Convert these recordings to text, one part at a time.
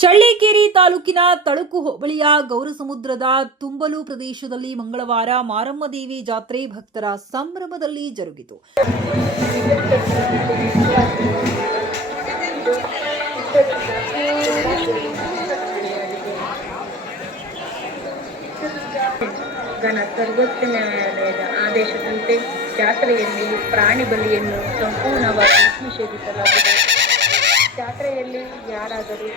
ಚಳ್ಳಕೆರೆ ತಾಲೂಕಿನ ತಳುಕು ಹೋಬಳಿಯ ಗೌರಸಮುದ್ರದ ತುಂಬಲು ಪ್ರದೇಶದಲ್ಲಿ ಮಂಗಳವಾರ ಮಾರಮ್ಮ ದೇವಿ ಜಾತ್ರೆ ಭಕ್ತರ ಸಂಭ್ರಮದಲ್ಲಿ ಜರುಗಿತು. ಸರ್ವೋಚ್ಚ ನ್ಯಾಯಾಲಯದ ಆದೇಶದಂತೆ ಜಾತ್ರೆಯಲ್ಲಿ ಪ್ರಾಣಿ ಬಲಿಯನ್ನು ಸಂಪೂರ್ಣವಾಗಿ ನಿಷೇಧಿಸಲಾಗಿದೆ. ಜಾತ್ರೆಯಲ್ಲಿ ಯಾರಾದರೂ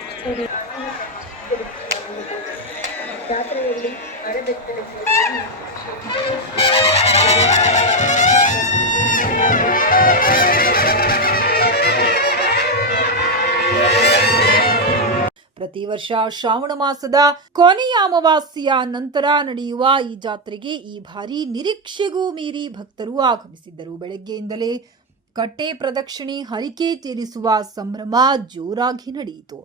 ಪ್ರತಿ ವರ್ಷ ಶ್ರಾವಣ ಮಾಸದ ಕೊನೆಯ ಅಮಾವಾಸ್ಯೆಯ ನಂತರ ನಡೆಯುವ ಈ ಜಾತ್ರೆಗೆ ಈ ಬಾರಿ ನಿರೀಕ್ಷೆಗೂ ಮೀರಿ ಭಕ್ತರು ಆಗಮಿಸಿದ್ದರು. ಬೆಳಗ್ಗೆಯಿಂದಲೇ ಕಟ್ಟೆ ಪ್ರದಕ್ಷಿಣೆ ಹರಿಕೆ ತೀರಿಸುವ ಸಂಭ್ರಮ ಜೋರಾಗಿ ನಡೆಯಿತು.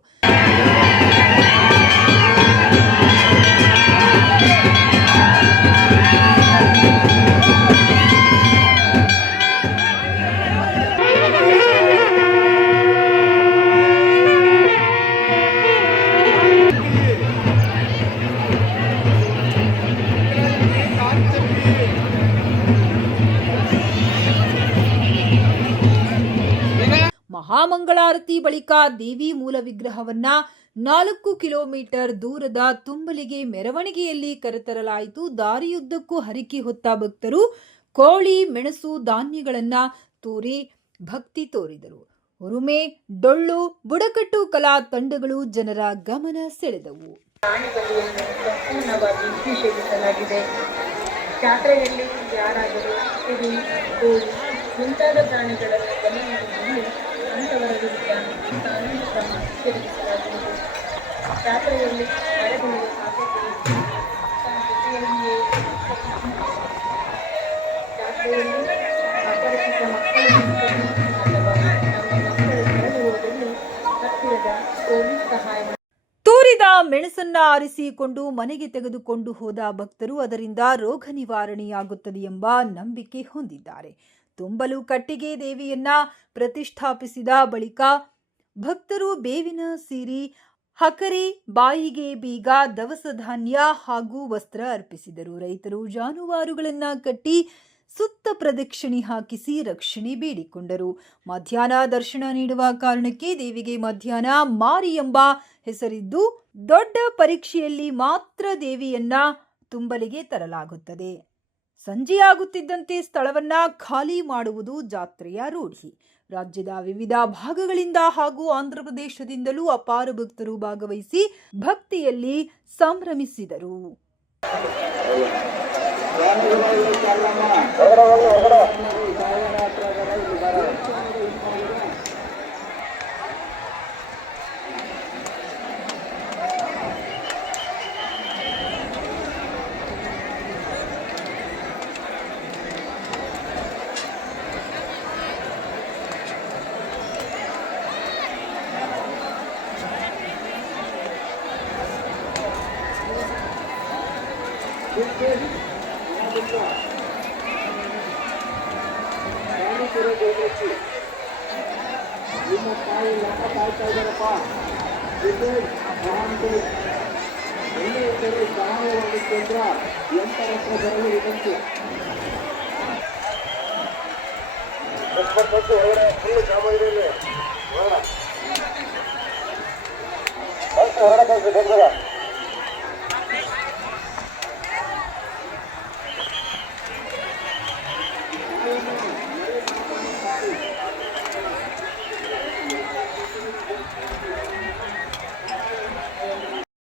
ಮಹಾಮಂಗಳಾರತಿ ಬಳಿಕ ದೇವಿ ಮೂಲ ವಿಗ್ರಹವನ್ನ ನಾಲ್ಕು ಕಿಲೋಮೀಟರ್ ದೂರದ ತುಂಬಲಿಗೆ ಮೆರವಣಿಗೆಯಲ್ಲಿ ಕರೆತರಲಾಯಿತು. ದಾರಿಯುದ್ದಕ್ಕೂ ಹರಿಕಿ ಹೊತ್ತ ಭಕ್ತರು ಕೋಳಿ, ಮೆಣಸು, ಧಾನ್ಯಗಳನ್ನ ತೋರಿ ಭಕ್ತಿ ತೋರಿದರು. ಉರುಮೆ ಡೊಳ್ಳು, ಬುಡಕಟ್ಟು ಕಲಾ ತಂಡಗಳು ಜನರ ಗಮನ ಸೆಳೆದವು. ಜಾತ್ರೆಯಲ್ಲಿ ಯಾರಾದರೂ ಮುಂತಾದ ಪ್ರಾಣಿಗಳನ್ನು ತೂರಿದ ಮೆಣಸನ್ನ ಆರಿಸಿಕೊಂಡು ಮನೆಗೆ ತೆಗೆದುಕೊಂಡು ಹೋದ ಭಕ್ತರು ಅದರಿಂದ ರೋಗ ನಿವಾರಣೆಯಾಗುತ್ತದೆ ಎಂಬ ನಂಬಿಕೆ ಹೊಂದಿದ್ದಾರೆ. ತುಂಬಲು ಕಟ್ಟಿಗೆ ದೇವಿಯನ್ನ ಪ್ರತಿಷ್ಠಾಪಿಸಿದ ಬಳಿಕ ಭಕ್ತರು ಬೇವಿನ ಸೀರಿ, ಹಕರೆ, ಬಾಯಿಗೆ ಬೀಗ, ದವಸ ಧಾನ್ಯ ಹಾಗೂ ವಸ್ತ್ರ ಅರ್ಪಿಸಿದರು. ರೈತರು ಜಾನುವಾರುಗಳನ್ನ ಕಟ್ಟಿ ಸುತ್ತ ಪ್ರದಕ್ಷಿಣೆ ಹಾಕಿಸಿ ರಕ್ಷಣೆ ಬೇಡಿಕೊಂಡರು. ಮಧ್ಯಾಹ್ನ ದರ್ಶನ ನೀಡುವ ಕಾರಣಕ್ಕೆ ದೇವಿಗೆ ಮಧ್ಯಾಹ್ನ ಮಾರಿ ಎಂಬ ಹೆಸರಿದ್ದು, ದೊಡ್ಡ ಪರೀಕ್ಷೆಯಲ್ಲಿ ಮಾತ್ರ ದೇವಿಯನ್ನ ತುಂಬಲಿಗೆ ತರಲಾಗುತ್ತದೆ. ಸಂಜೆಯಾಗುತ್ತಿದ್ದಂತೆ ಸ್ಥಳವನ್ನ ಖಾಲಿ ಮಾಡುವುದು ಜಾತ್ರೆಯ ರೂಢಿ. ರಾಜ್ಯದ ವಿವಿಧ ಭಾಗಗಳಿಂದ ಹಾಗೂ ಆಂಧ್ರಪ್ರದೇಶದಿಂದಲೂ ಅಪಾರ ಭಕ್ತರು ಭಾಗವಹಿಸಿ ಭಕ್ತಿಯಲ್ಲಿ ಸಂಭ್ರಮಿಸಿದರು. ನಿಮ್ಮ ತಾಯಿ ಲೆಕ್ಕ ಕಾಯ್ತಾ ಇದ್ದಾರಪ್ಪ ಎಲ್ಲಿ ಇದ್ದರೆ ಸಹಾಯವಾದ ಕೇಂದ್ರ ಬರಲು ವಿನಂತಿ ಫುಲ್ ಹೊರಡ